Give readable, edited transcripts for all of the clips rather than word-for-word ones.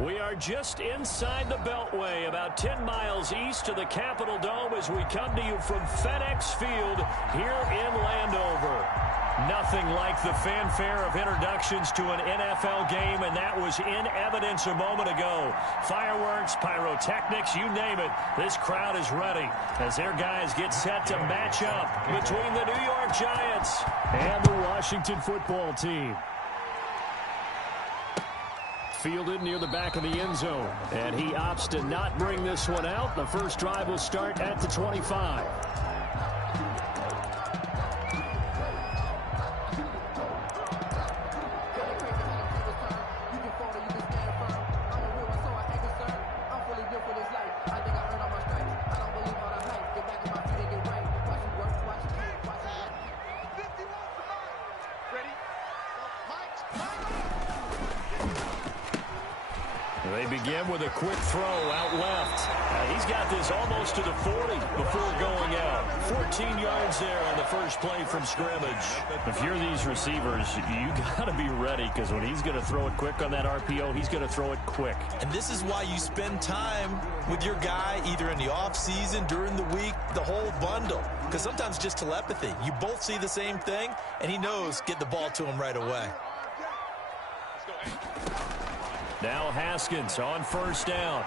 We are just inside the Beltway, about 10 miles east of the Capitol Dome as we come to you from FedEx Field here in Landover. Nothing like the fanfare of introductions to an NFL game, and that was in evidence a moment ago. Fireworks, pyrotechnics, you name it. This crowd is ready as their guys get set to match up between the New York Giants and the Washington football team. Fielded near the back of the end zone, and he opts to not bring this one out. The first drive will start at the 25. They begin with a quick throw out left. He's got this almost to the 40 before going out. 14 yards there on the first play from scrimmage. If you're these receivers, you got to be ready because when he's going to throw it quick on that RPO, he's going to throw it quick. And this is why you spend time with your guy either in the offseason, during the week, the whole bundle. Because sometimes just telepathy. You both see the same thing, and he knows get the ball to him right away. Now Haskins on first down.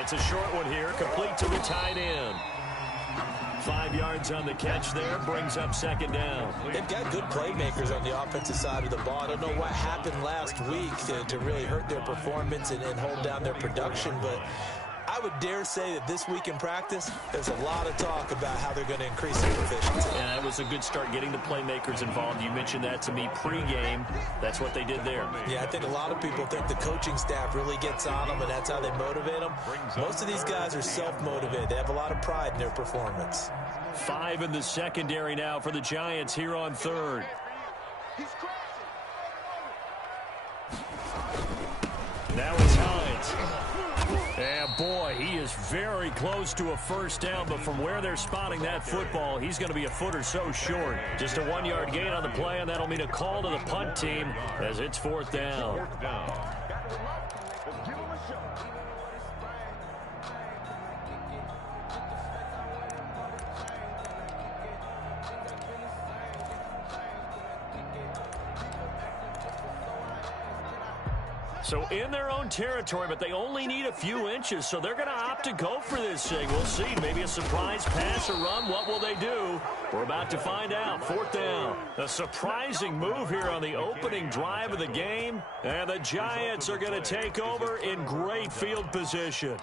It's a short one here, complete to the tight end. 5 yards on the catch there, brings up second down. They've got good playmakers on the offensive side of the ball. I don't know what happened last week to really hurt their performance and hold down their production, but I would dare say that this week in practice, there's a lot of talk about how they're going to increase their efficiency. And that was a good start getting the playmakers involved. You mentioned that to me pregame. That's what they did there. Yeah, I think a lot of people think the coaching staff really gets on them, and that's how they motivate them. Most of these guys are self-motivated. They have a lot of pride in their performance. 5 in the secondary now for the Giants here on third. Now it's Hines. And boy, he is very close to a first down, but from where they're spotting that football, he's going to be a foot or so short. Just a 1-yard gain on the play, and that'll mean a call to the punt team as it's fourth down. So in their own territory, but they only need a few inches, so they're going to opt to go for this thing. We'll see. Maybe a surprise pass or run. What will they do? We're about to find out. Fourth down. A surprising move here on the opening drive of the game, and the Giants are going to take over in great field position.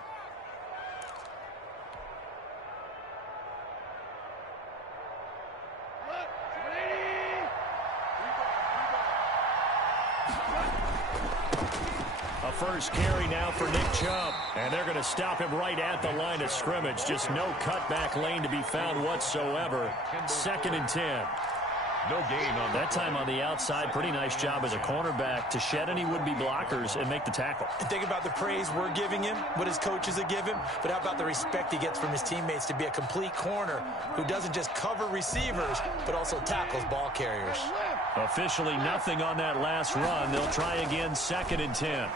First carry now for Nick Chubb, and they're going to stop him right at the line of scrimmage. Just no cutback lane to be found whatsoever. 2nd and 10. No gain on that time on the outside. Pretty nice job as a cornerback to shed any would-be blockers and make the tackle. And think about the praise we're giving him, what his coaches have given him, but how about the respect he gets from his teammates to be a complete corner who doesn't just cover receivers, but also tackles ball carriers. Officially nothing on that last run. They'll try again, 2nd and 10.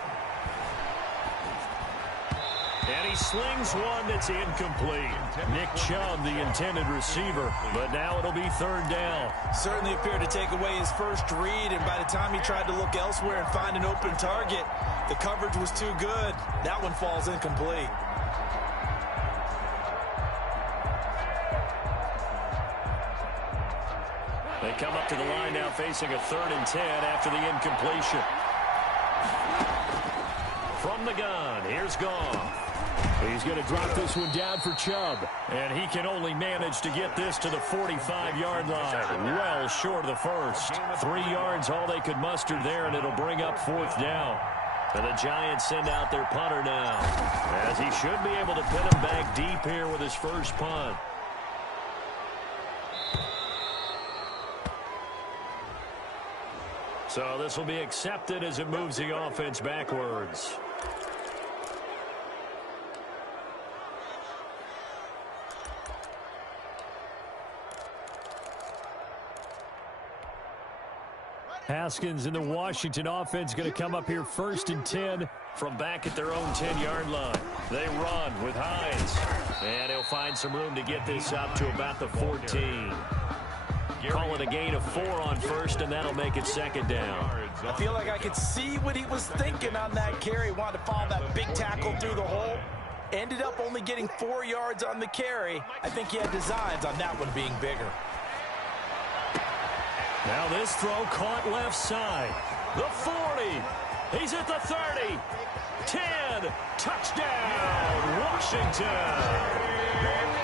And he slings one that's incomplete. Nick Chubb, the intended receiver, but now it'll be third down. Certainly appeared to take away his first read, and by the time he tried to look elsewhere and find an open target, the coverage was too good. That one falls incomplete. They come up to the line now facing a 3rd and 10 after the incompletion. From the gun, here's Goff. He's going to drop this one down for Chubb, and he can only manage to get this to the 45-yard line. Well short of the first. 3 yards, all they could muster there, and it'll bring up fourth down. And the Giants send out their punter now, as he should be able to pin him back deep here with his first punt. So this will be accepted as it moves the offense backwards. Haskins and the Washington offense going to come up here 1st and 10 from back at their own 10-yard line. They run with Hines. And he'll find some room to get this up to about the 14. Call it a gain of 4 on 1st, and that'll make it 2nd down. I feel like I could see what he was thinking on that carry. Wanted to follow that big tackle through the hole. Ended up only getting 4 yards on the carry. I think he had designs on that one being bigger. Now this throw caught left side. The 40. He's at the 30. 10. Touchdown, Washington.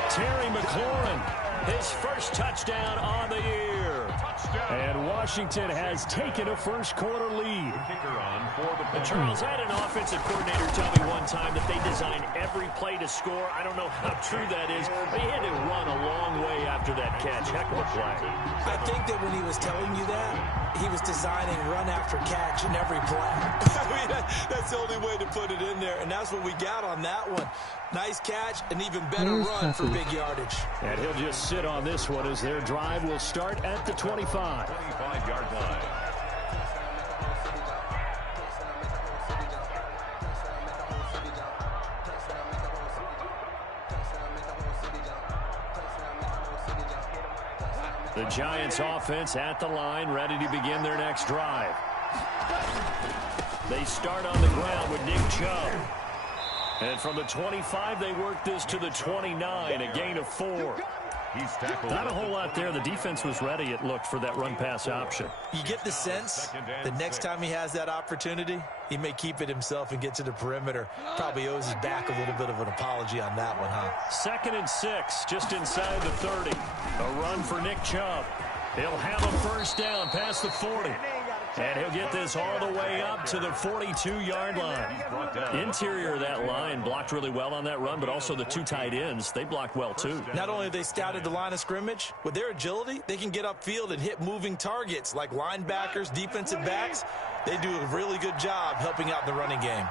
Terry McLaurin, his first touchdown on the year. And Washington has taken a first-quarter lead. And Charles, I had an offensive coordinator tell me one time that they design every play to score. I don't know how true that is, but he had to run a long way after that catch. Heck of a play. I think that when he was telling you that, he was designing run after catch in every play. I mean, that's the only way to put it in there, and that's what we got on that one. Nice catch, an even better run for big yardage. And he'll just sit on this one as their drive will start at the 25. 25-yard line. The Giants offense at the line, ready to begin their next drive. They start on the ground with Nick Chubb. And from the 25, they work this to the 29, a gain of 4. Not a whole lot there. The defense was ready, it looked, for that run-pass option. You get the sense that next time he has that opportunity, he may keep it himself and get to the perimeter. Probably owes his back a little bit of an apology on that one, huh? 2nd and 6, just inside the 30. A run for Nick Chubb. He'll have a first down past the 40. And he'll get this all the way up to the 42-yard line. Interior of that line blocked really well on that run, but also the 2 tight ends, they blocked well too. Not only have they scouted the line of scrimmage, with their agility, they can get upfield and hit moving targets like linebackers, defensive backs. They do a really good job helping out the running game.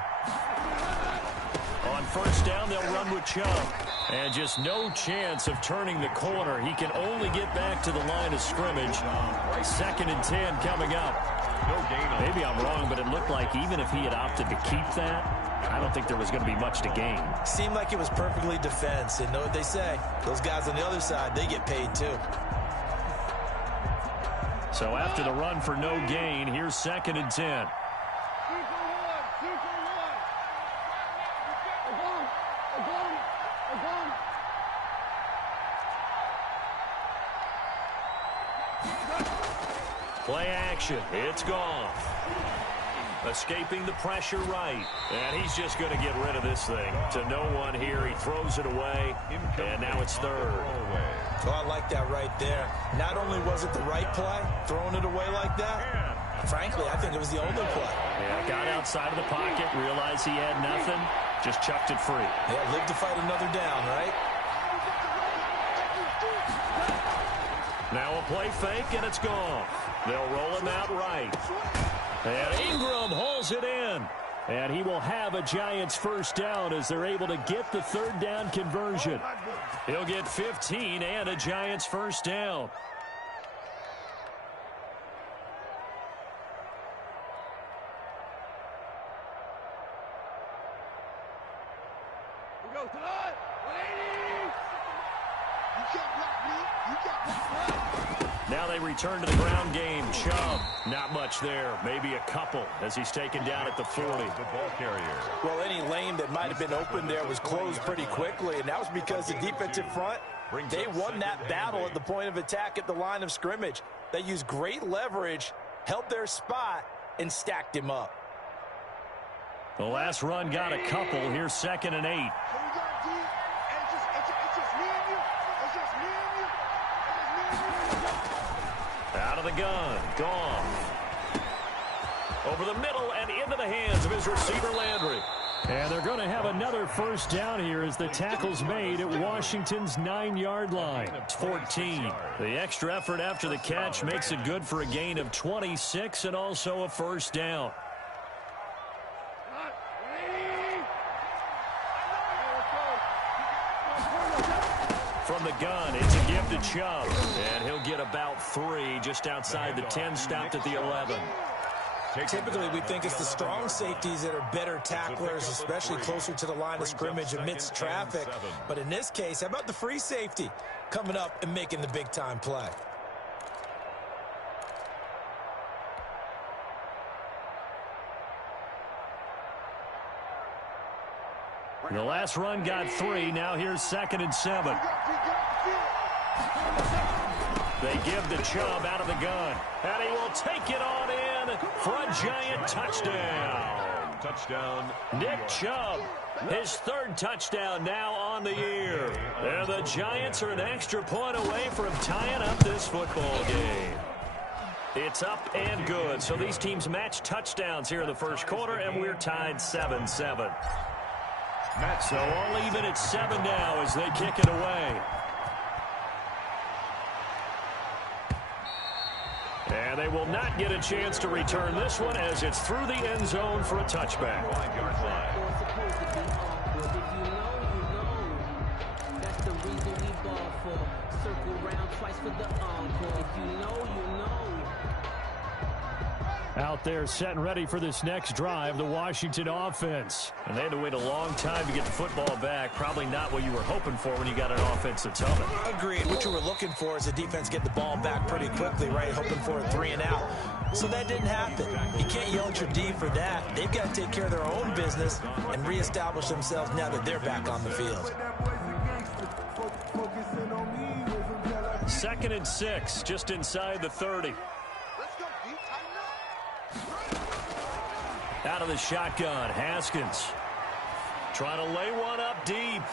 On first down, they'll run with Chubb. And just no chance of turning the corner. He can only get back to the line of scrimmage. 2nd and 10 coming up. Maybe I'm wrong, but it looked like even if he had opted to keep that, I don't think there was going to be much to gain. Seemed like it was perfectly defense. And know what they say? Those guys on the other side, they get paid too. So after the run for no gain, here's 2nd and 10. Play action. It's gone. Escaping the pressure right. And he's just going to get rid of this thing. To no one here. He throws it away. And now it's 3rd. Oh, I like that right there. Not only was it the right play, throwing it away like that, frankly, I think it was the only play. Yeah, got outside of the pocket, realized he had nothing, just chucked it free. Yeah, live to fight another down, right? Now a play fake, and it's gone. They'll roll him out right. And Ingram hauls it in. And he will have a Giants first down as they're able to get the 3rd down conversion. He'll get 15 and a Giants first down. We go to the 180. You can't block me. You can't block me. Now they return to the ground game. Chubb, not much there. Maybe a couple as he's taken down at the 40. The ball carrier. Well, any lane that might have been open there was closed pretty quickly, and that was because the defensive front, they won that battle at the point of attack at the line of scrimmage. They used great leverage, held their spot, and stacked him up. The last run got a couple. Here's 2nd and 8. Here we go, D. It's just me and you. It's just me and you. Out of the gun. Gone. Over the middle and into the hands of his receiver, Landry. And they're going to have another first down here as the tackle's made at Washington's 9-yard line. It's 14. The extra effort after the catch makes it good for a gain of 26 and also a first down. From the gun, it's a give to Chubb. And he'll get about 3 just outside the 10, stopped at the 11. Typically, we think it's the strong safeties that are better tacklers, especially closer to the line of scrimmage amidst traffic. But in this case, how about the free safety coming up and making the big-time play? The last run got 3. Now here's 2nd and 7. They give the Chubb out of the gun. And he will take it on in for a Giant touchdown. Touchdown. Nick Chubb, his 3rd touchdown now on the year. And the Giants are an extra point away from tying up this football game. It's up and good. So these teams match touchdowns here in the first quarter, and we're tied 7-7. So all even at 7 now as they kick it away. And they will not get a chance to return this one as it's through the end zone for a touchback. Out there set and ready for this next drive, the Washington offense. And they had to wait a long time to get the football back. Probably not what you were hoping for when you got an offense that's humming. Agreed. What you were looking for is the defense get the ball back pretty quickly, right? Hoping for a 3 and out. So that didn't happen. You can't yell at your D for that. They've got to take care of their own business and reestablish themselves now that they're back on the field. 2nd and 6, just inside the 30. Out of the shotgun, Haskins trying to lay one up deep,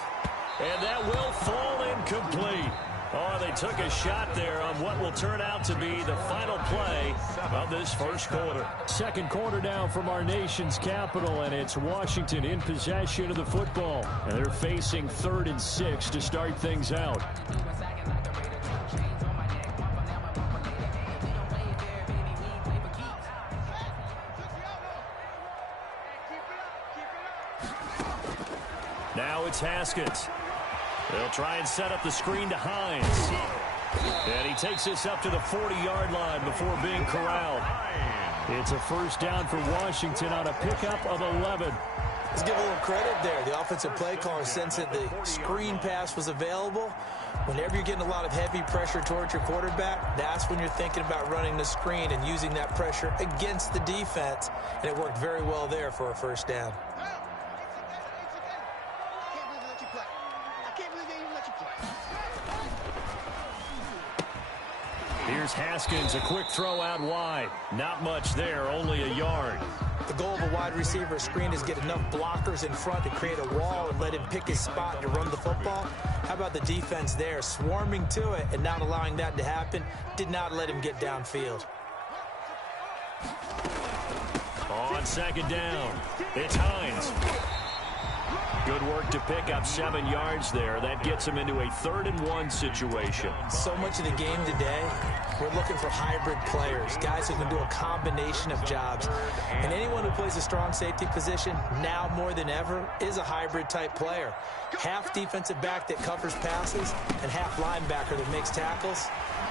and that will fall incomplete. Oh, they took a shot there on what will turn out to be the final play of this first quarter. Second quarter now from our nation's capital, and it's Washington in possession of the football. And they're facing 3rd and 6 to start things out. Now it's Haskins. They'll try and set up the screen to Hines. And he takes this up to the 40-yard line before being corralled. It's a first down for Washington on a pickup of 11. Let's give a little credit there. The offensive play caller sensed that the screen pass was available. Whenever you're getting a lot of heavy pressure towards your quarterback, that's when you're thinking about running the screen and using that pressure against the defense. And it worked very well there for a first down. Here's Haskins, a quick throw out wide. Not much there, only a yard. The goal of a wide receiver screen is get enough blockers in front to create a wall and let him pick his spot to run the football. How about the defense there, swarming to it and not allowing that to happen? Did not let him get downfield. On 2nd down, it's Hines. Good work to pick up 7 yards there. That gets him into a 3rd and 1 situation. So much of the game today, we're looking for hybrid players, guys who can do a combination of jobs. And anyone who plays a strong safety position, now more than ever, is a hybrid type player. Half defensive back that covers passes and half linebacker that makes tackles.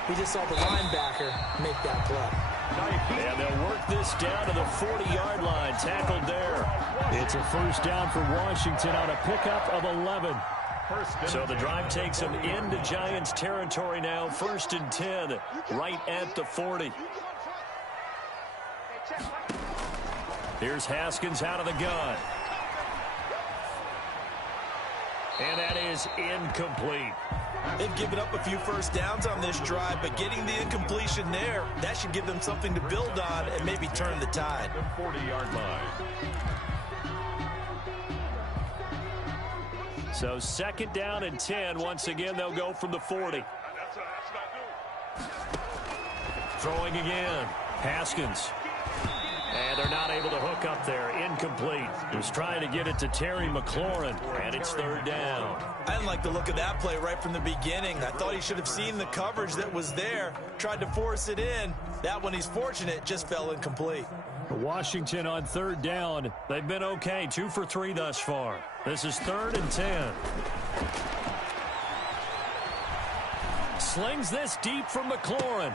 We just saw the linebacker make that play. And they'll work this down to the 40-yard line. Tackled there. It's a first down for Washington on a pickup of 11. So the drive takes them into Giants territory now. 1st and 10, right at the 40. Here's Haskins out of the gun. And that is incomplete. They've given up a few first downs on this drive, but getting the incompletion there, that should give them something to build on and maybe turn the tide. 40-yard line. So 2nd down and 10. Once again, they'll go from the 40. Throwing again. Haskins. And they're not able to hook up there. Incomplete. He was trying to get it to Terry McLaurin, and it's 3rd down. I didn't like the look of that play right from the beginning. I thought he should have seen the coverage that was there, tried to force it in. That one, he's fortunate, just fell incomplete. Washington on 3rd down. They've been okay, 2 for 3 thus far. This is 3rd and 10. slings this deep from McLaurin.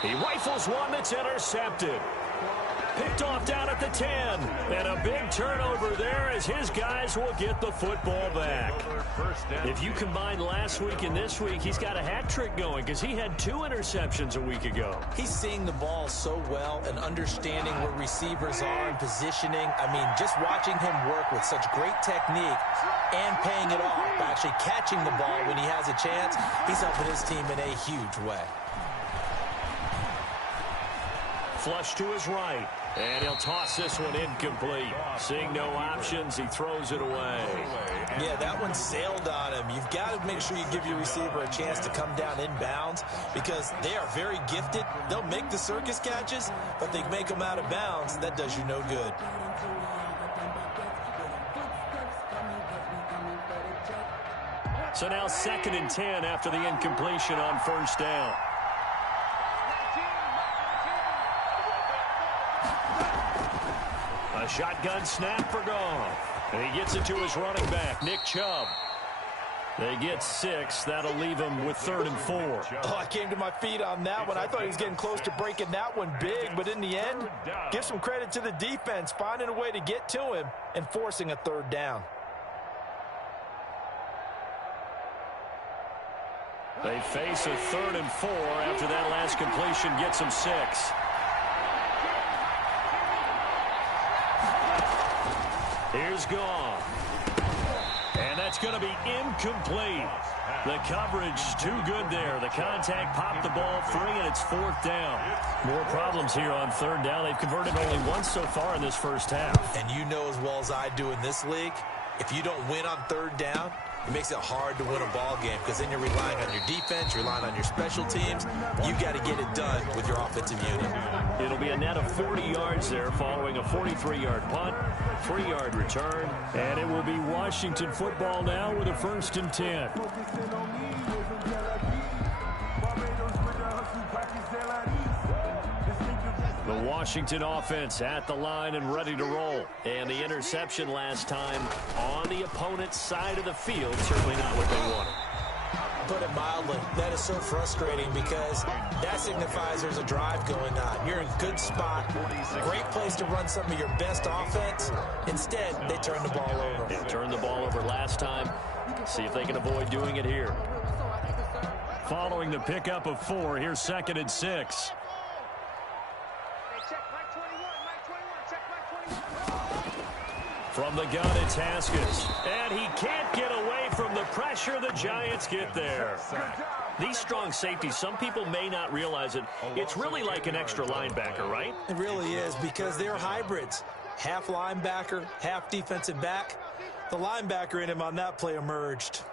He rifles one that's intercepted. Picked off down at the 10. And a big turnover there as his guys will get the football back. If you combine last week and this week, he's got a hat trick going because he had 2 interceptions a week ago. He's seeing the ball so well and understanding where receivers are and positioning. I mean, just watching him work with such great technique and paying it off, actually catching the ball when he has a chance, he's helping his team in a huge way. Flush to his right. And he'll toss this one incomplete. Seeing no options, he throws it away. Yeah, that one sailed on him. You've got to make sure you give your receiver a chance to come down inbounds because they are very gifted. They'll make the circus catches, but they make them out of bounds. That does you no good. So now 2nd and 10 after the incompletion on first down. A shotgun snap for Goff. And he gets it to his running back, Nick Chubb. They get 6. That'll leave him with 3rd and 4. Oh, I came to my feet on that one. I thought he was getting close to breaking that one big, but in the end, give some credit to the defense, finding a way to get to him and forcing a 3rd down. They face a 3rd and 4 after that last completion gets them 6. Here's Goff. And that's going to be incomplete. The coverage too good there. The contact popped the ball free, and it's 4th down. More problems here on 3rd down. They've converted only once so far in this first half. And you know as well as I do in this league, if you don't win on 3rd down, it makes it hard to win a ball game because then you're relying on your defense, you're relying on your special teams. You got to get it done with your offensive unit. It'll be a net of 40 yards there following a 43-yard punt, 3-yard return, and it will be Washington football now with a 1st and 10. The Washington offense at the line and ready to roll. And the interception last time on the opponent's side of the field, certainly not what they wanted. Put it mildly, that is so frustrating because that signifies there's a drive going on. You're in a good spot, great place to run some of your best offense. Instead, they turn the ball over. They turned the ball over last time. See if they can avoid doing it here. Following the pickup of 4, here's 2nd and 6. From the gun, it's Haskins. And he can't get away from the pressure the Giants get there. These strong safeties, some people may not realize it. It's really like an extra linebacker, right? It really is because they're hybrids. Half linebacker, half defensive back. The linebacker in him on that play emerged.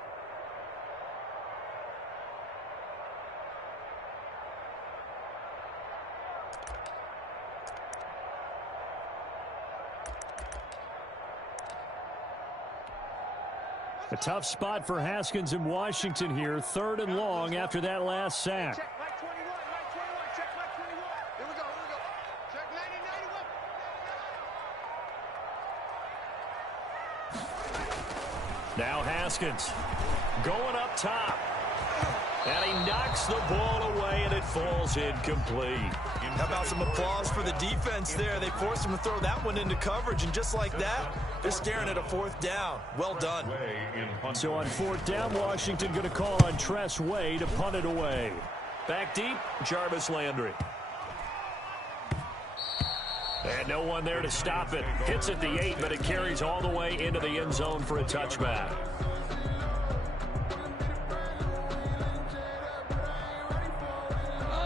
A tough spot for Haskins in Washington here. 3rd and long after that last sack. Check, Mike 21, Mike 21, check, Mike 21. Here we go, here we go. Check 90, 91. Now Haskins going up top. And he knocks the ball away, and it falls incomplete. How about some applause for the defense there? They forced him to throw that one into coverage, and just like that, they're staring at a 4th down. Well done. So on 4th down, Washington going to call on Tress Way to punt it away. Back deep, Jarvis Landry. And no one there to stop it. Hits at the 8, but it carries all the way into the end zone for a touchback.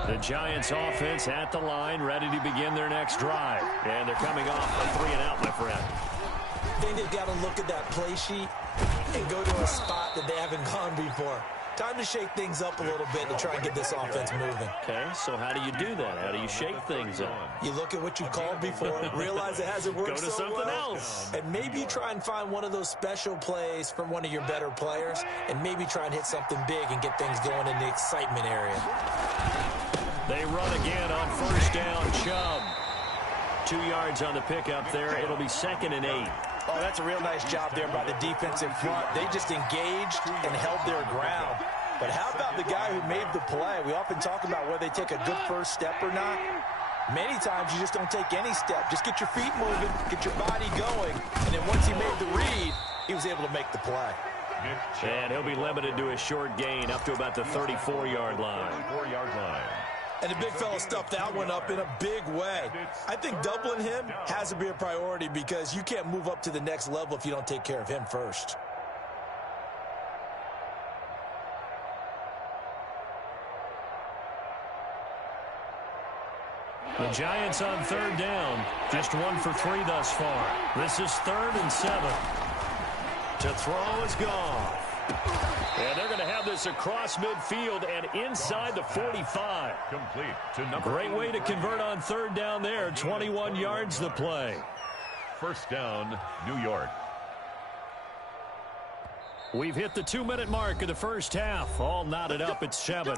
The Giants offense at the line, ready to begin their next drive. And they're coming off a 3-and-out, my friend. I think they've got to look at that play sheet and go to a spot that they haven't gone before. Time to shake things up a little bit to try and get this offense moving. Okay, so how do you do that? How do you shake things up? You look at what you called before, realize it hasn't worked Go to so something well, else. and maybe you try and find one of those special plays from one of your better players, and maybe try and hit something big and get things going in the excitement area. They run again on 1st down, Chubb. 2 yards on the pickup there. It'll be 2nd and 8. Oh, that's a real nice job there by the defensive front. They just engaged and held their ground. But how about the guy who made the play? We often talk about whether they take a good first step or not. Many times you just don't take any step. Just get your feet moving, get your body going, and then once he made the read, he was able to make the play. And he'll be limited to a short gain up to about the 34-yard line. 34-yard line. And the big fella stuffed that one up in a big way. I think doubling him has to be a priority because you can't move up to the next level if you don't take care of him first. The Giants on third down. Just 1 for 3 thus far. This is 3rd and 7. To throw is gone. And they're going to have this across midfield and inside the 45. Complete to number. Great way to convert on third down there. 21 yards the play. First down, New York. We've hit the 2-minute mark of the first half. All knotted up at 7.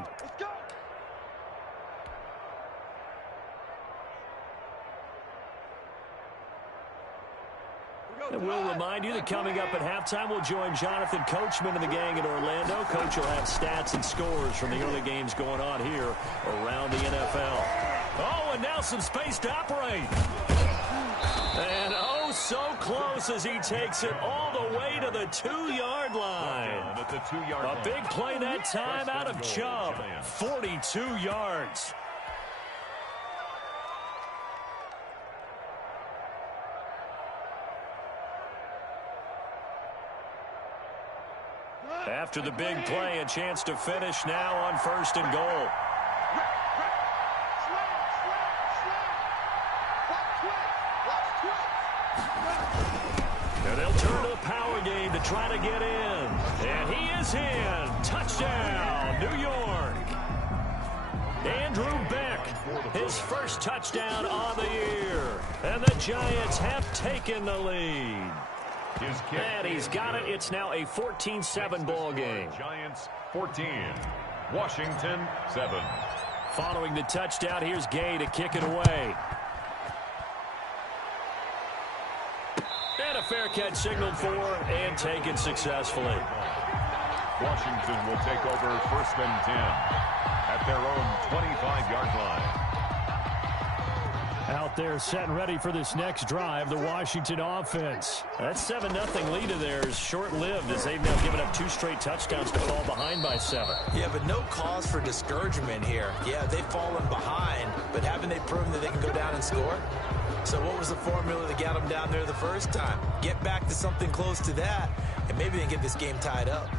And we'll remind you that coming up at halftime, we'll join Jonathan Coachman and the gang in Orlando. Coach will have stats and scores from the early games going on here around the NFL. Oh, and now some space to operate. And oh, so close as he takes it all the way to the 2-yard line. A big play that time out of Chubb. 42 yards. After the big play, a chance to finish now on 1st and goal. And they'll turn to the power game to try to get in. And he is in. Touchdown, New York. Andrew Beck, his first touchdown on the year. And the Giants have taken the lead. And he's got it. It's now a 14-7 ball game. Giants 14, Washington 7. Following the touchdown, here's Gay to kick it away. And a fair catch signaled for and taken successfully. Washington will take over 1st and 10 at their own 25-yard line. Out there set and ready for this next drive, the Washington offense. That 7-0 lead of theirs short-lived as they've now given up 2 straight touchdowns to fall behind by 7. Yeah, but no cause for discouragement here. Yeah, they've fallen behind, but haven't they proven that they can go down and score? So what was the formula that got them down there the first time? Get back to something close to that, and maybe they can get this game tied up.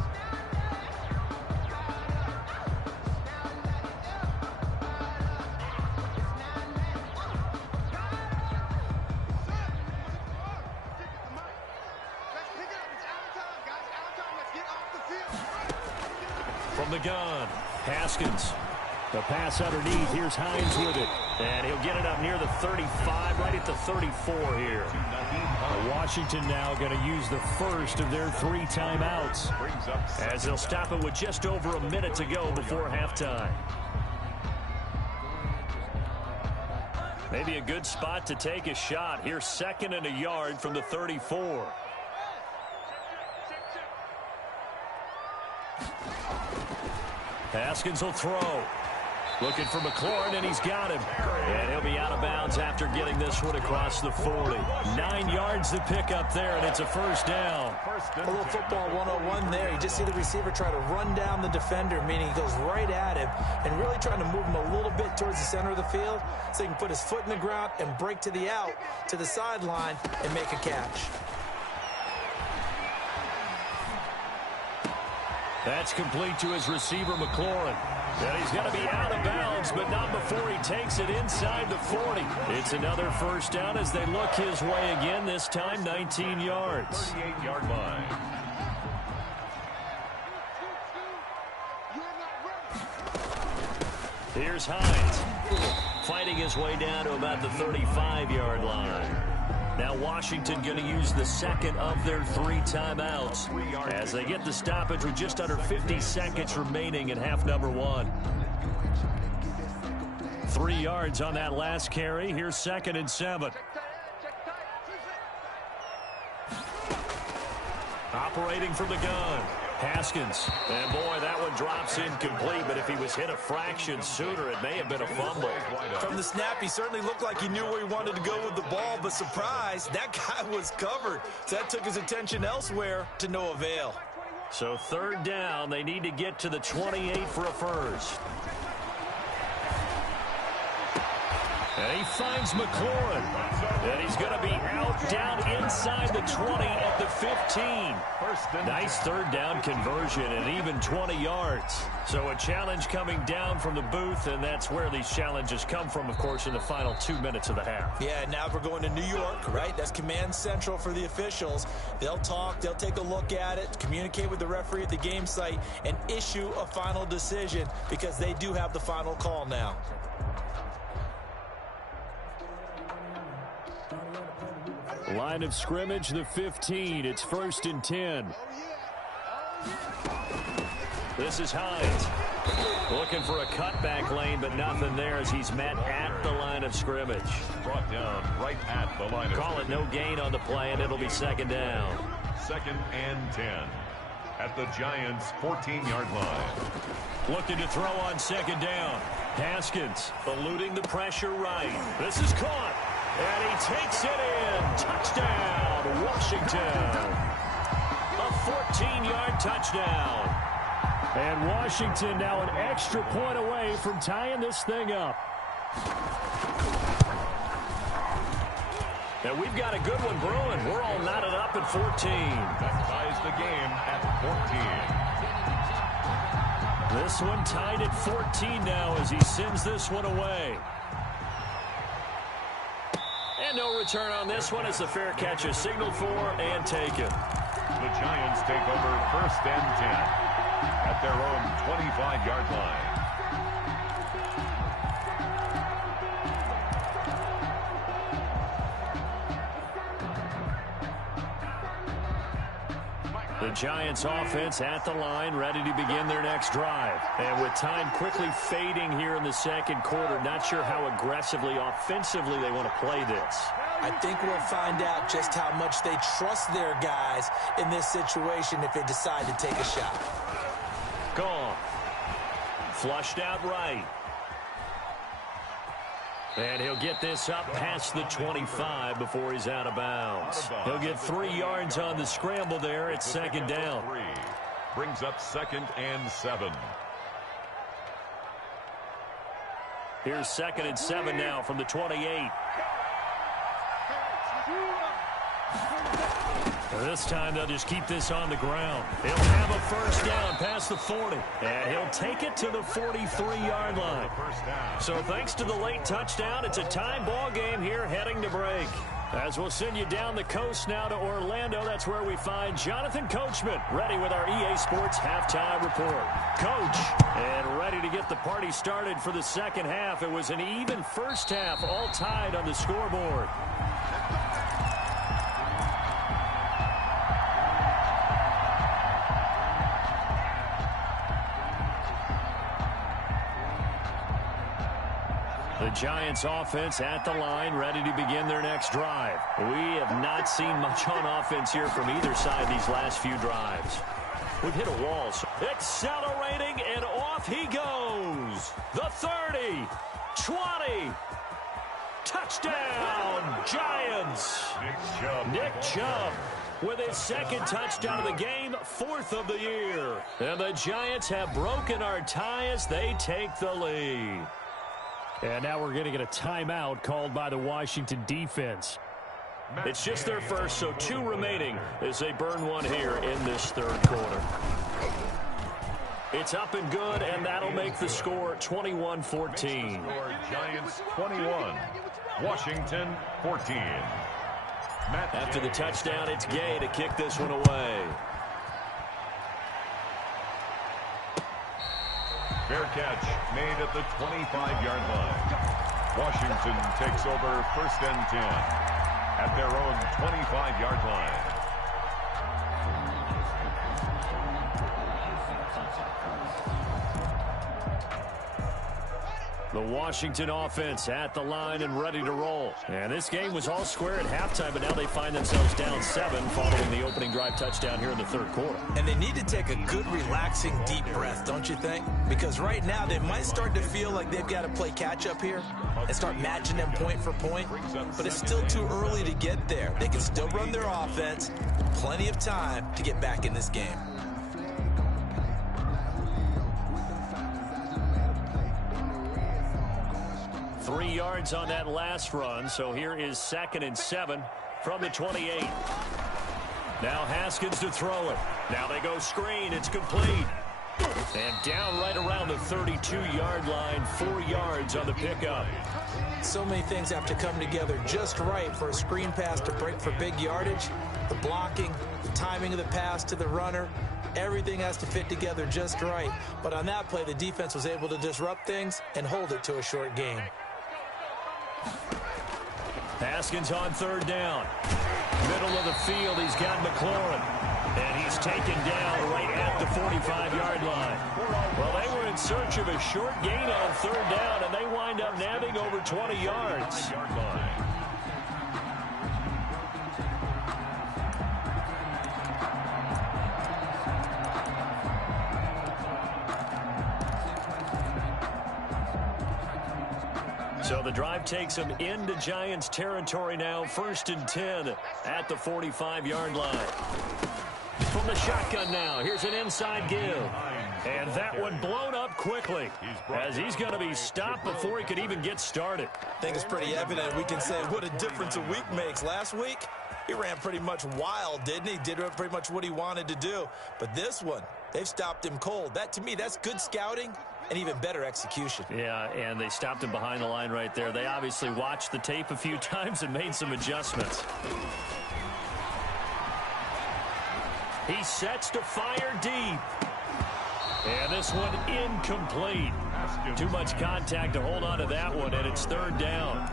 From the gun, Haskins. The pass underneath. Here's Hines with it. And he'll get it up near the 35, right at the 34 here. Washington now going to use the first of their 3 timeouts, as they'll stop it with just over a minute to go before halftime. Maybe a good spot to take a shot. Here's 2nd and a yard from the 34. Haskins will throw. Looking for McLaurin, and he's got him. And he'll be out of bounds after getting this one across the 40. 9 yards to pick up there, and it's a first down. A little football 101 there. You just see the receiver try to run down the defender, meaning he goes right at him and really trying to move him a little bit towards the center of the field so he can put his foot in the ground and break to the out, to the sideline, and make a catch. That's complete to his receiver, McLaurin. And he's going to be out of bounds, but not before he takes it inside the 40. It's another first down as they look his way again, this time 19 yards. 38-yard line. Here's Hines, fighting his way down to about the 35-yard line. Now Washington going to use the 2nd of their 3 timeouts as they get the stoppage with just under 50 seconds remaining in half number 1. 3 yards on that last carry. Here's 2nd and 7. Operating from the gun. Haskins. And boy, that one drops incomplete, but if he was hit a fraction sooner, it may have been a fumble. From the snap, he certainly looked like he knew where he wanted to go with the ball, but surprise, that guy was covered. So that took his attention elsewhere to no avail. So third down, they need to get to the 28 for a first. And he finds McLaurin. And he's going to be out down inside the 20 at the 15. Nice third down conversion and even 20 yards. So a challenge coming down from the booth, and that's where these challenges come from, of course, in the final 2 minutes of the half. Yeah, now we're going to New York, right? That's command central for the officials. They'll talk, they'll take a look at it, communicate with the referee at the game site, and issue a final decision because they do have the final call now. Line of scrimmage, the 15. It's 1st and 10. This is Hines. Looking for a cutback lane, but nothing there as he's met at the line of scrimmage. Brought down right at the line of Call it no gain on the play, and it'll be 2nd down. 2nd and 10 at the Giants' 14-yard line. Looking to throw on 2nd down. Haskins eluding the pressure right. This is caught. And he takes it in. Touchdown, Washington. A 14-yard touchdown. And Washington now an extra point away from tying this thing up. And we've got a good one brewing. We're all knotted up at 14. That ties the game at 14. This one tied at 14 now as he sends this one away. And no return on this one as the fair catch is signaled for and taken. The Giants take over 1st and 10 at their own 25-yard line. The Giants offense at the line, ready to begin their next drive. And with time quickly fading here in the 2nd quarter, not sure how aggressively, offensively they want to play this. I think we'll find out just how much they trust their guys in this situation if they decide to take a shot. Gone. Flushed out right. And he'll get this up past the 25 before he's out of bounds. He'll get 3 yards on the scramble there. It's 2nd down. Brings up 2nd and 7. Here's 2nd and 7 now from the 28. This time they'll just keep this on the ground. He'll have a 1st down past the 40. And he'll take it to the 43-yard line. So thanks to the late touchdown, it's a tie ball game here heading to break. As we'll send you down the coast now to Orlando, that's where we find Jonathan Coachman, ready with our EA Sports halftime report. Coach, and ready to get the party started for the 2nd half. It was an even first half, all tied on the scoreboard. The Giants offense at the line, ready to begin their next drive. We have not seen much on offense here from either side these last few drives. We've hit a wall. Accelerating, and off he goes. The 30, 20. Touchdown, Giants. Nick Chubb with his 2nd touchdown of the game, 4th of the year. And the Giants have broken our tie as they take the lead. And now we're going to get a timeout called by the Washington defense. It's just their first, so 2 remaining as they burn one here in this 3rd quarter. It's up and good, and that'll make the score 21-14. Giants 21, Washington 14. After the touchdown, it's Gay to kick this one away. Fair catch made at the 25-yard line. Washington takes over 1st and 10 at their own 25-yard line. The Washington offense at the line and ready to roll. And this game was all square at halftime, but now they find themselves down 7 following the opening drive touchdown here in the third quarter. And they need to take a good, relaxing, deep breath, don't you think? Because right now they might start to feel like they've got to play catch-up here and start matching them point for point. But it's still too early to get there. They can still run their offense. Plenty of time to get back in this game. Three yards on that last run, so here is 2nd and 7 from the 28. Now Haskins to throw it. Now they go screen. It's complete. And down right around the 32-yard line, 4 yards on the pickup. So many things have to come together just right for a screen pass to break for big yardage. The blocking, the timing of the pass to the runner, everything has to fit together just right. But on that play, the defense was able to disrupt things and hold it to a short gain. Haskins on 3rd down. Middle of the field, he's got McLaurin. And he's taken down right at the 45-yard line. Well, they were in search of a short gain on 3rd down, and they wind up nabbing over 20 yards. So the drive takes them into Giants territory now. 1st and 10 at the 45-yard line. From the shotgun now, here's an inside give. And that one blown up quickly as he's going to be stopped before he could even get started. I think it's pretty evident. We can say what a difference a week makes. Last week, he ran pretty much wild, didn't he? Did pretty much what he wanted to do. But this one, they've stopped him cold. That, to me, that's good scouting and even better execution. Yeah, and they stopped him behind the line right there. They obviously watched the tape a few times and made some adjustments. He sets to fire deep. And this one incomplete. Too much contact to hold on to that one, and it's 3rd down.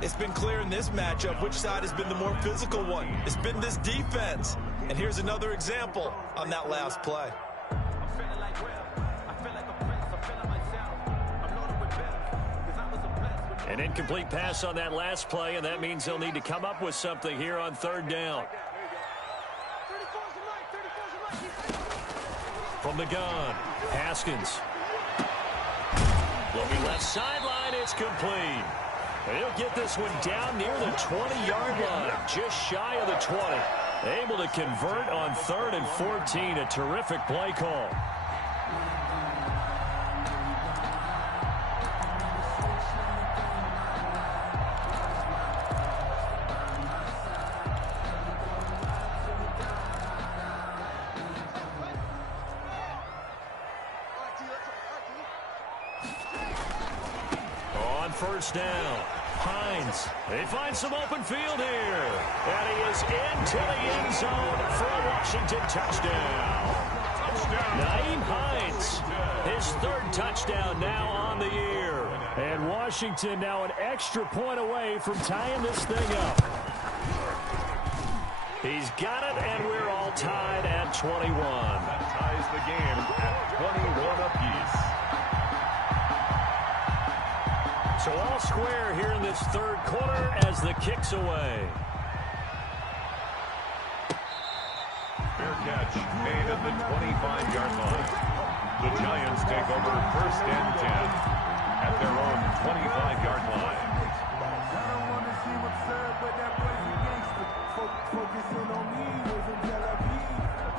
It's been clear in this matchup which side has been the more physical one. It's been this defense. And here's another example on that last play. An incomplete pass on that last play, and that means they'll need to come up with something here on 3rd down. From the gun, Haskins. Looking left sideline, it's complete. And he'll get this one down near the 20-yard line, just shy of the 20. Able to convert on 3rd and 14, a terrific play call. On 1st down, Hines. They find some open field here. And he is into the end zone for a Washington touchdown. Nyheim Hines, his 3rd touchdown now on the year. And Washington now an extra point away from tying this thing up. He's got it, and we're all tied at 21. That ties the game at 21 apiece. So all square here in this 3rd quarter as the kick's away. Fair catch made at the 25-yard line. The Giants take over 1st and 10 at their own 25-yard line.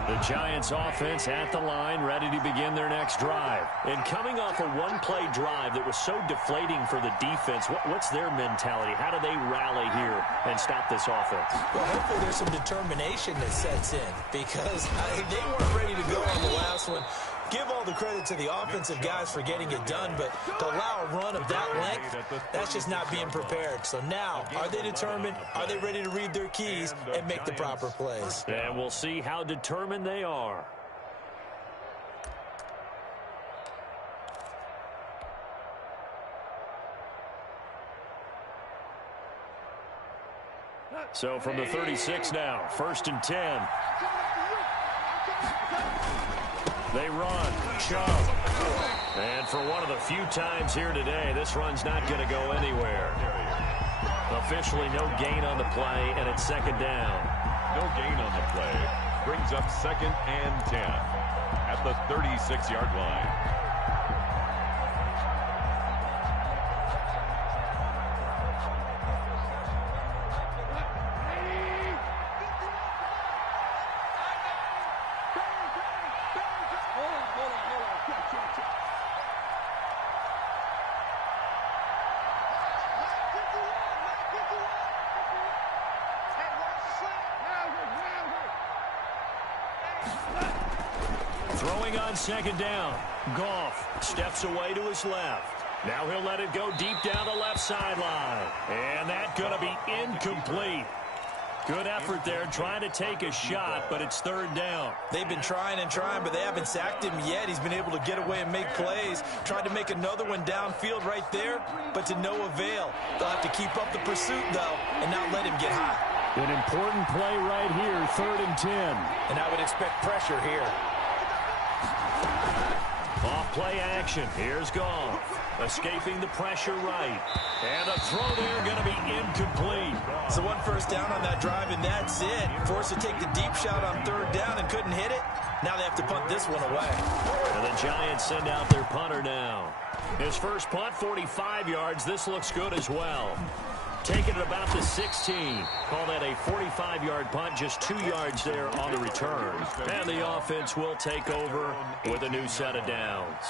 The Giants offense at the line, ready to begin their next drive. And coming off a one-play drive that was so deflating for the defense, what's their mentality? How do they rally here and stop this offense? Well, hopefully there's some determination that sets in because they weren't ready to go on the last one. Give all the credit to the offensive guys for getting it done, but to allow a run of that length, that's just not being prepared. So now, are they determined? Are they ready to read their keys and make the proper plays? And we'll see how determined they are. So from the 36 now, 1st and 10. They run. Chubb. And for one of the few times here today, this run's not going to go anywhere. Officially no gain on the play, and it's second down. No gain on the play. Brings up 2nd and 10 at the 36-yard line. Throwing on second down. Goff steps away to his left. Now he'll let it go deep down the left sideline. And that's going to be incomplete. Good effort there trying to take a shot, but it's third down. They've been trying and trying, but they haven't sacked him yet. He's been able to get away and make plays. Tried to make another one downfield right there, but to no avail. They'll have to keep up the pursuit, though, and not let him get high. An important play right here, 3rd and 10. And I would expect pressure here. Off play action. Here's Goff. Escaping the pressure right. And a throw there going to be incomplete. So 1 first down on that drive, and that's it. Forced to take the deep shot on 3rd down and couldn't hit it. Now they have to punt this one away. And the Giants send out their punter now. His first punt, 45 yards. This looks good as well. Taking it about the 16. Call that a 45-yard punt, just 2 yards there on the return. And the offense will take over with a new set of downs.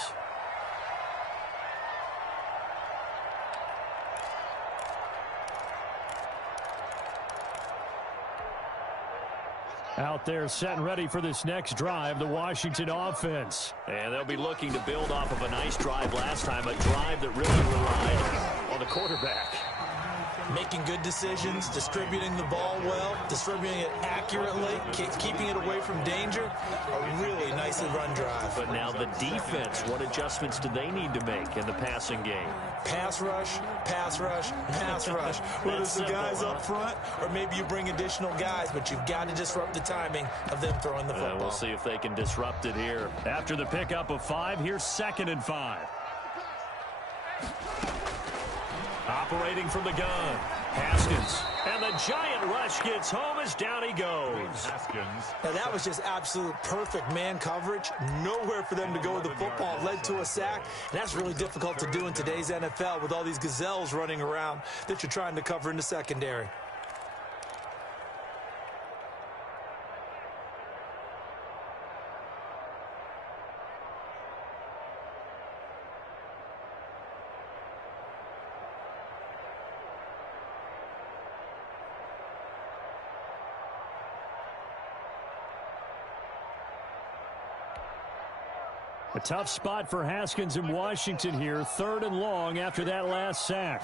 Out there set and ready for this next drive, the Washington offense. And they'll be looking to build off of a nice drive last time, a drive that really relied on the quarterback. Making good decisions, distributing the ball well, distributing it accurately, keeping it away from danger. A really nicely run drive. But now the defense, what adjustments do they need to make in the passing game? Pass rush, pass rush, pass rush. Whether it's the guys up front or maybe you bring additional guys, but you've got to disrupt the timing of them throwing the football. We'll see if they can disrupt it here. After the pickup of 5, here's 2nd and 5. Operating from the gun, Haskins. And the giant rush gets home as down he goes. Haskins. Now that was just absolute perfect man coverage. Nowhere for them to go with the football. Led to a sack. And that's really difficult to do in today's NFL with all these gazelles running around that you're trying to cover in the secondary. A tough spot for Haskins in Washington here. 3rd and long after that last sack.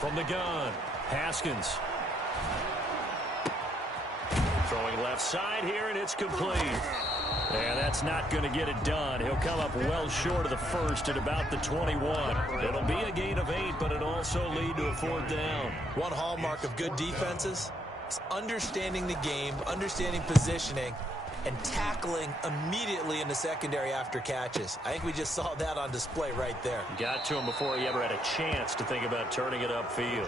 From the gun, Haskins. Throwing left side here, and it's complete. And that's not going to get it done. He'll come up well short of the first at about the 21. It'll be a gain of 8, but it'll also lead to a 4th down. One hallmark of good defenses is understanding the game, understanding positioning, and tackling immediately in the secondary after catches. I think we just saw that on display right there. Got to him before he ever had a chance to think about turning it upfield.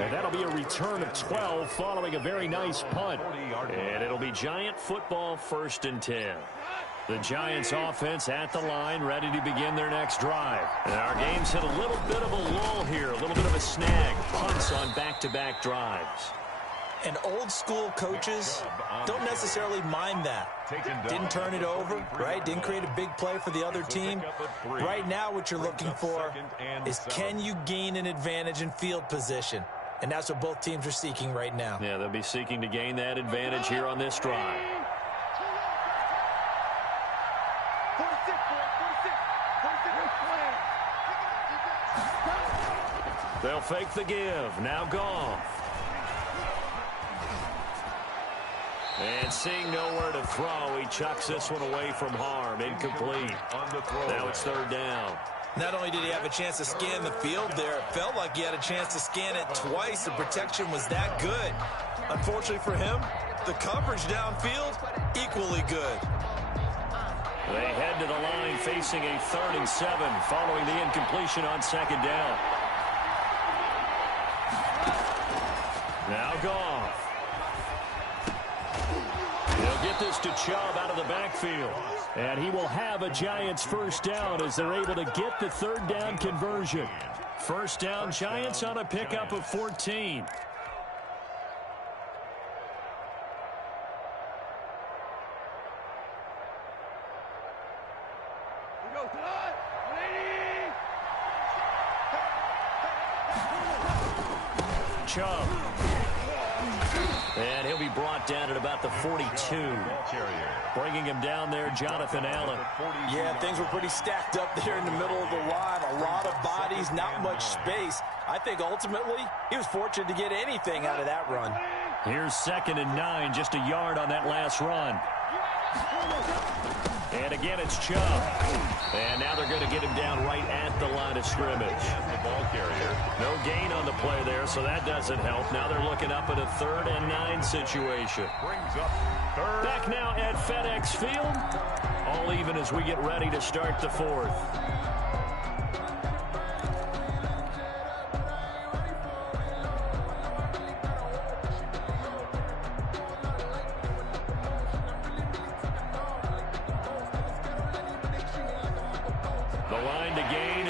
And that'll be a return of 12 following a very nice punt. And it'll be Giant football, 1st and 10. The Giants offense at the line, ready to begin their next drive. And our game's hit a little bit of a lull here, a little bit of a snag. Punts on back-to-back drives. And old-school coaches don't necessarily mind that. Didn't turn it over, right? Didn't create a big play for the other team. Right now what you're looking for is can you gain an advantage in field position? And that's what both teams are seeking right now. Yeah, they'll be seeking to gain that advantage here on this drive. They'll fake the give. Now Goff. And seeing nowhere to throw, he chucks this one away from harm. Incomplete. Now it's 3rd down. Not only did he have a chance to scan the field there, it felt like he had a chance to scan it twice. The protection was that good. Unfortunately for him, the coverage downfield, equally good. They head to the line facing a 3rd and 7 following the incompletion on 2nd down. Now Goff. He'll get this to Chubb out of the backfield. And he will have a Giants 1st down as they're able to get the 3rd down conversion. 1st down Giants on a pickup of 14. Chubb. And he'll be brought down at about the 42. Bringing him down there, Jonathan Allen. Yeah, things were pretty stacked up there in the middle of the line. A lot of bodies, not much space. I think ultimately he was fortunate to get anything out of that run. Here's 2nd and 9, just a yard on that last run. And again, it's Chubb. And now they're going to get him down right at the line of scrimmage. The ball carrier. No gain on the play there, so that doesn't help. Now they're looking up at a 3rd and 9 situation. Brings up 3rd. Back now at FedEx Field. All even as we get ready to start the 4th.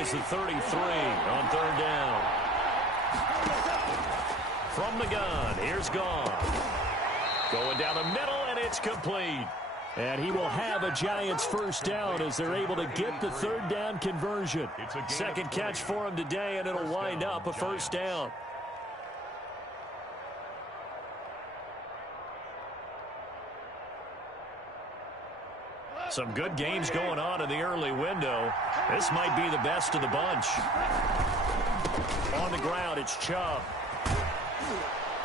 The 33 on 3rd down. From the gun, here's Goff. Going down the middle, and it's complete. And he will have a Giants 1st down as they're able to get the 3rd down conversion. 2nd catch for him today, and it'll wind up a 1st down. Some good games going on in the early window. This might be the best of the bunch. On the ground, it's Chubb.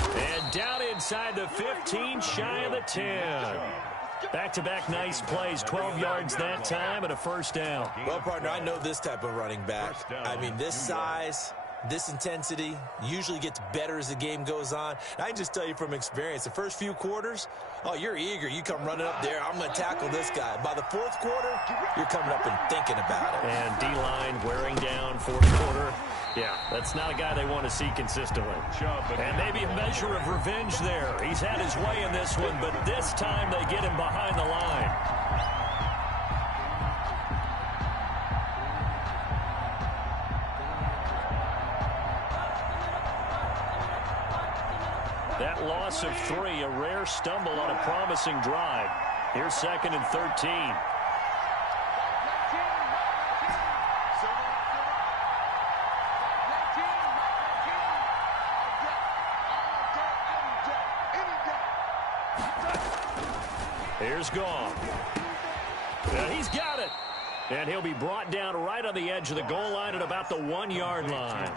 And down inside the 15, shy of the 10. Back-to-back nice plays, 12 yards that time and a 1st down. Well, partner, I know this type of running back. I mean, this size, this intensity usually gets better as the game goes on. And I can just tell you from experience, the first few quarters, oh, you're eager. You come running up there. I'm going to tackle this guy. By the 4th quarter, you're coming up and thinking about it. And D-line wearing down 4th quarter. Yeah, that's not a guy they want to see consistently. And maybe a measure of revenge there. He's had his way in this one, but this time they get him behind the line. That loss of 3, a rare stumble on a promising drive. Here's 2nd and 13. Here's Goff. He's got it. And he'll be brought down right on the edge of the goal line at about the 1-yard line.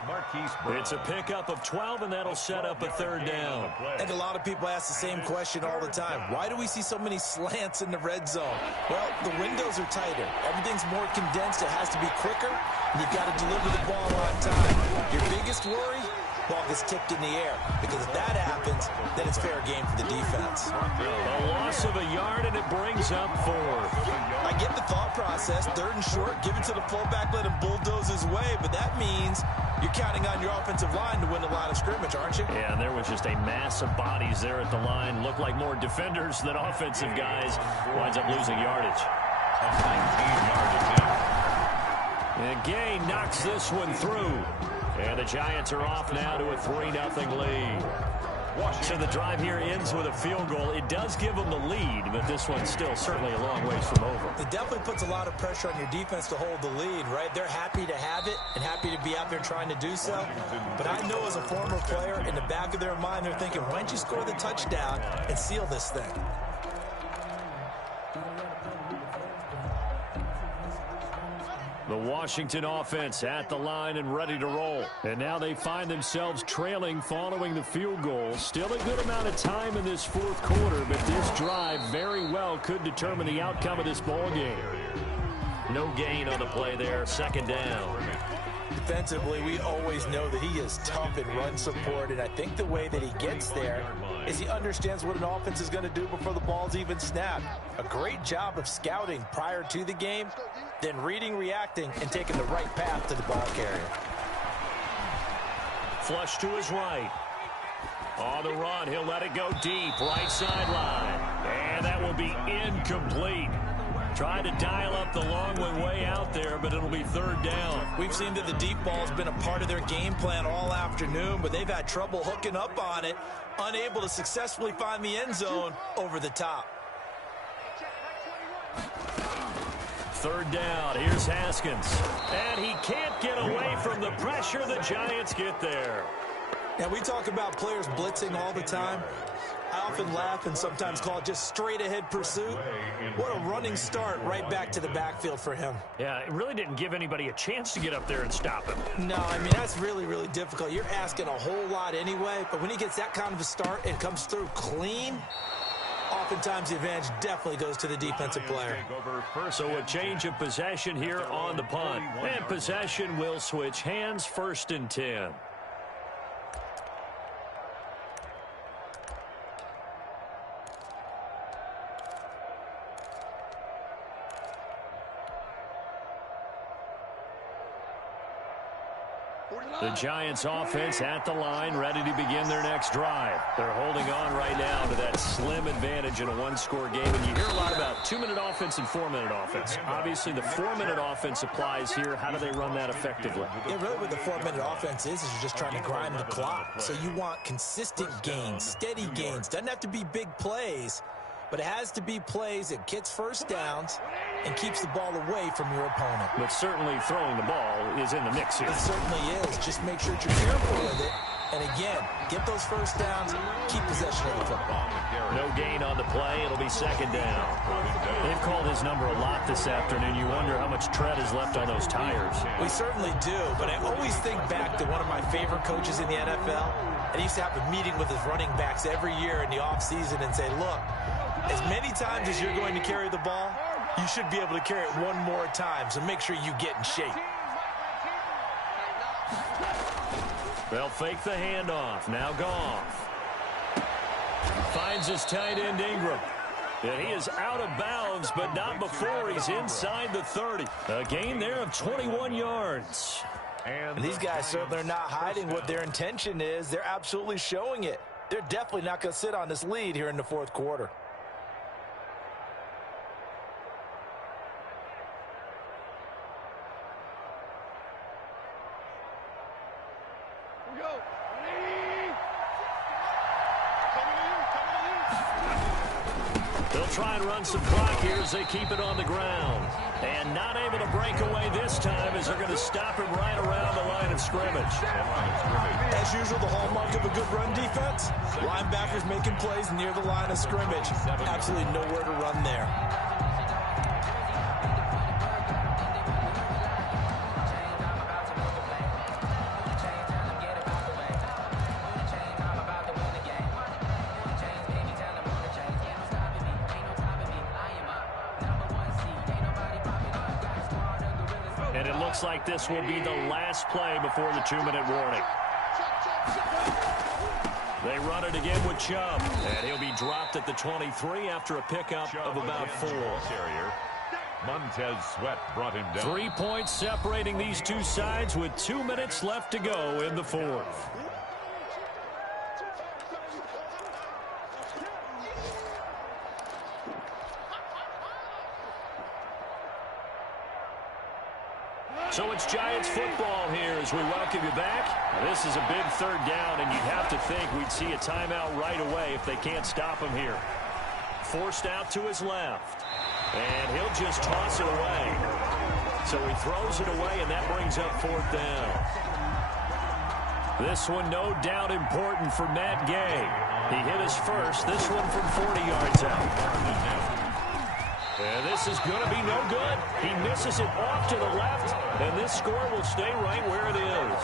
It's a pickup of 12, and that'll set up a 3rd down. I think a lot of people ask the same question all the time. Why do we see so many slants in the red zone? Well, the windows are tighter. Everything's more condensed. It has to be quicker, and you've got to deliver the ball on time. Your biggest worry? Ball gets tipped in the air, because if that happens, then it's fair game for the defense. A loss of a yard, and it brings up 4th. I get the thought process. 3rd and short, give it to the fullback, let him bulldoze his way, but that means you're counting on your offensive line to win the line of scrimmage, aren't you? Yeah, and there was just a mass of bodies there at the line. Looked like more defenders than offensive guys. Winds up losing yardage. A 19-yard attempt. And Gay knocks this one through. And the Giants are off now to a 3-0 lead. So the drive here ends with a field goal. It does give them the lead, but this one's still certainly a long ways from over. It definitely puts a lot of pressure on your defense to hold the lead, right? They're happy to have it and happy to be out there trying to do so. But I know as a former player, in the back of their mind, they're thinking, why don't you score the touchdown and seal this thing? The Washington offense at the line and ready to roll. And now they find themselves trailing following the field goal. Still a good amount of time in this 4th quarter, but this drive very well could determine the outcome of this ball game. No gain on the play there. Second down. Defensively, we always know that he is tough in run support, and I think the way that he gets there is he understands what an offense is going to do before the ball's even snapped. A great job of scouting prior to the game, then reading, reacting, and taking the right path to the ball carrier. Flush to his right. On the run, he'll let it go deep, right sideline. And that will be incomplete. Tried to dial up the long one way out there, but it'll be third down. We've seen that the deep ball's been a part of their game plan all afternoon, but they've had trouble hooking up on it, unable to successfully find the end zone over the top. Third down, here's Haskins. And he can't get away from the pressure. The Giants get there. Now, we talk about players blitzing all the time. I often laugh and sometimes call it just straight-ahead pursuit. What a running start right back to the backfield for him. Yeah, it really didn't give anybody a chance to get up there and stop him. No, I mean, that's really, really difficult. You're asking a whole lot anyway, but when he gets that kind of a start and comes through clean, oftentimes the advantage definitely goes to the defensive player. So a change of possession here on the punt. And possession will switch hands, 1st and 10. The Giants offense at the line, ready to begin their next drive. They're holding on right now to that slim advantage in a one-score game. And you hear a lot about 2-minute offense and 4-minute offense. Obviously, the 4-minute offense applies here. How do they run that effectively? Yeah, really what the 4-minute offense is you're just trying to grind the clock. So you want consistent gains, steady gains. Doesn't have to be big plays, but it has to be plays that gets first downs and keeps the ball away from your opponent. But certainly throwing the ball is in the mix here. It certainly is. Just make sure that you're careful with it. And again, get those first downs, keep possession of the football. No gain on the play. It'll be second down. They've called his number a lot this afternoon. You wonder how much tread is left on those tires. We certainly do, but I always think back to one of my favorite coaches in the NFL. And he used to have a meeting with his running backs every year in the offseason and say, look, as many times as you're going to carry the ball, you should be able to carry it one more time, so make sure you get in shape. They'll fake the handoff. Now Goff. Finds his tight end Ingram. And he is out of bounds, but not before he's inside the 30. A gain there of 21 yards. And these guys certainly are not hiding what their intention is. They're absolutely showing it. They're definitely not going to sit on this lead here in the fourth quarter. They'll try and run some clock here as they keep it on the ground. And not able to break away this time as they're going to stop him right around the line of scrimmage. As usual, the hallmark of a good run defense, linebackers making plays near the line of scrimmage. Absolutely nowhere to run there. And it looks like this will be the last play before the 2-minute warning. They run it again with Chubb. And he'll be dropped at the 23 after a pickup of about 4. Montez Sweat brought him down. 3 points separating these two sides with 2 minutes left to go in the fourth. So it's Giants football here as we welcome you back. This is a big third down, and you'd have to think we'd see a timeout right away if they can't stop him here. Forced out to his left, and he'll just toss it away. So he throws it away, and that brings up 4th down. This one no doubt important for Matt Gay. He hit his first, this one from 40 yards out. And this is going to be no good. He misses it off to the left, and this score will stay right where it is.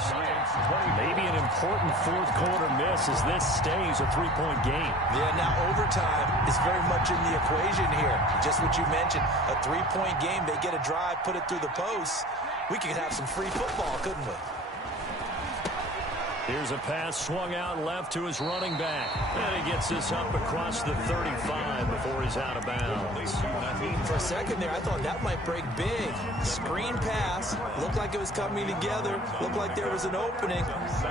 Maybe an important fourth quarter miss as this stays a three-point game. Yeah, now overtime is very much in the equation here. Just what you mentioned, a three-point game. They get a drive, put it through the post. We could have some free football, couldn't we? Here's a pass swung out left to his running back. And he gets this up across the 35 before he's out of bounds. For a second there, I thought that might break big. Screen pass. Looked like it was coming together. Looked like there was an opening.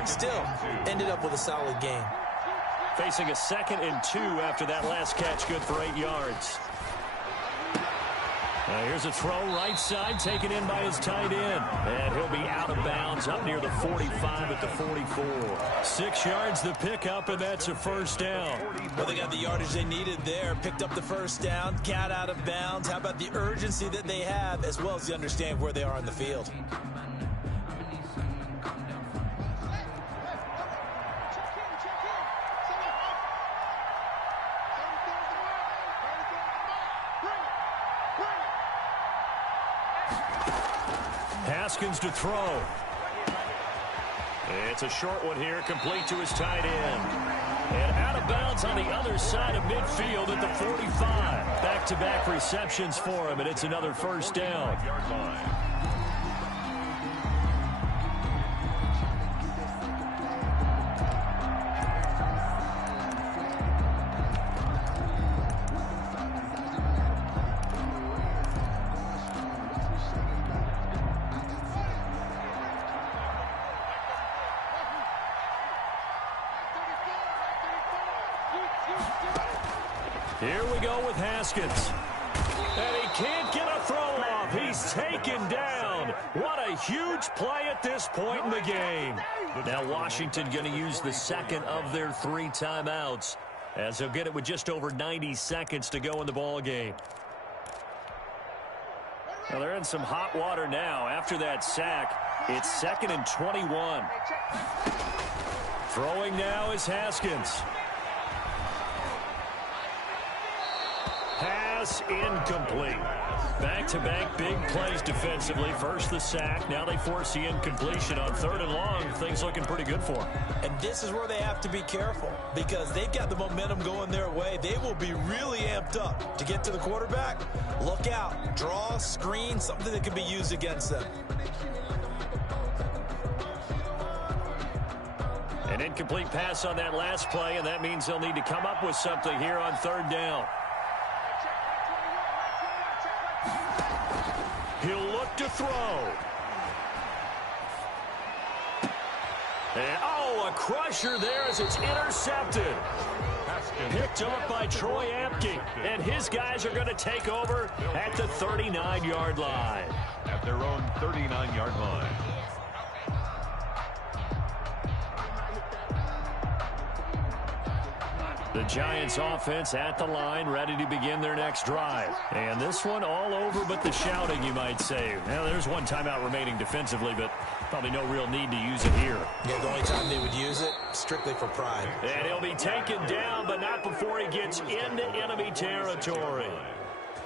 Still, ended up with a solid game. Facing a 2nd and 2 after that last catch, good for 8 yards. Here's a throw right side, taken in by his tight end. And he'll be out of bounds up near the 45 at the 44. 6 yards the pickup, and that's a first down. Well, they got the yardage they needed there. Picked up the first down, got out of bounds. How about the urgency that they have, as well as they understand where they are on the field? Haskins to throw. It's a short one here, complete to his tight end. And out of bounds on the other side of midfield at the 45. Back-to-back receptions for him, and it's another first down. Here we go with Haskins. And he can't get a throw off. He's taken down. What a huge play at this point in the game. Now Washington going to use the second of their 3 timeouts, as they'll get it with just over 90 seconds to go in the ball game. Well, they're in some hot water now. After that sack, it's 2nd and 21. Throwing now is Haskins. Pass incomplete. Back-to-back big plays defensively. First the sack. Now they force the incompletion on 3rd and long. Things looking pretty good for them. And this is where they have to be careful, because they've got the momentum going their way. They will be really amped up to get to the quarterback. Look out. Draw, screen, something that can be used against them. An incomplete pass on that last play, and that means they'll need to come up with something here on 3rd down. He'll look to throw. And, a crusher there as it's intercepted. Picked up by Troy Apke. And his guys are going to take over at the 39-yard line. At their own 39-yard line. The Giants offense at the line, ready to begin their next drive. And this one all over but the shouting, you might say. Now, there's one timeout remaining defensively, but probably no real need to use it here. Yeah, the only time they would use it, strictly for pride. And he'll be taken down, but not before he gets into enemy territory.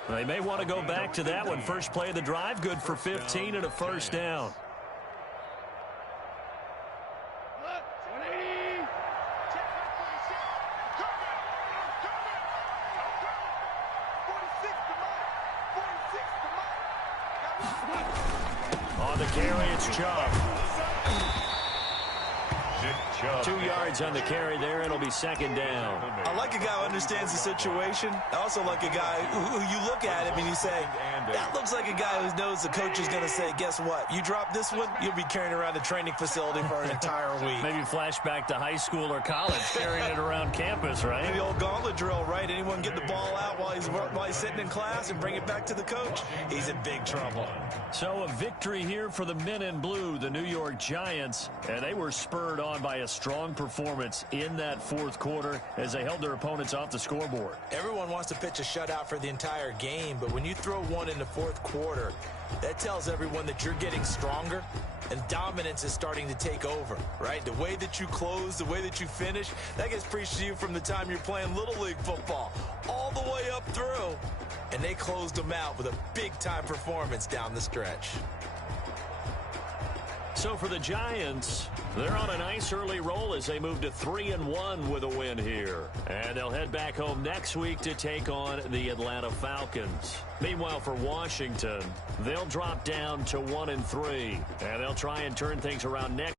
They may want to go back to that one. First play of the drive, good for 15 and a first down. On the carry, it's Chubb. 2 yards on the carry there. It'll be 2nd down. I like a guy who understands the situation. I also like a guy who you look at him and you say, that looks like a guy who knows the coach is going to say, guess what? You drop this one, you'll be carrying around a training facility for an entire week. Maybe flashback to high school or college, carrying it around campus, right? The old gauntlet drill, right? Anyone get the ball out while he's sitting in class and bring it back to the coach? He's in big trouble. So a victory here for the men in blue, the New York Giants, and they were spurred on by a strong performance in that 4th quarter as they held their opponents off the scoreboard. Everyone wants to pitch a shutout for the entire game, but when you throw one in the 4th quarter, that tells everyone that you're getting stronger and dominance is starting to take over, right? The way that you close, the way that you finish, that gets preached to you from the time you're playing Little League football all the way up through. and they closed them out with a big-time performance down the stretch. So for the Giants, they're on a nice early roll as they move to 3-1 with a win here. And they'll head back home next week to take on the Atlanta Falcons. Meanwhile, for Washington, they'll drop down to 1-3. And they'll try and turn things around next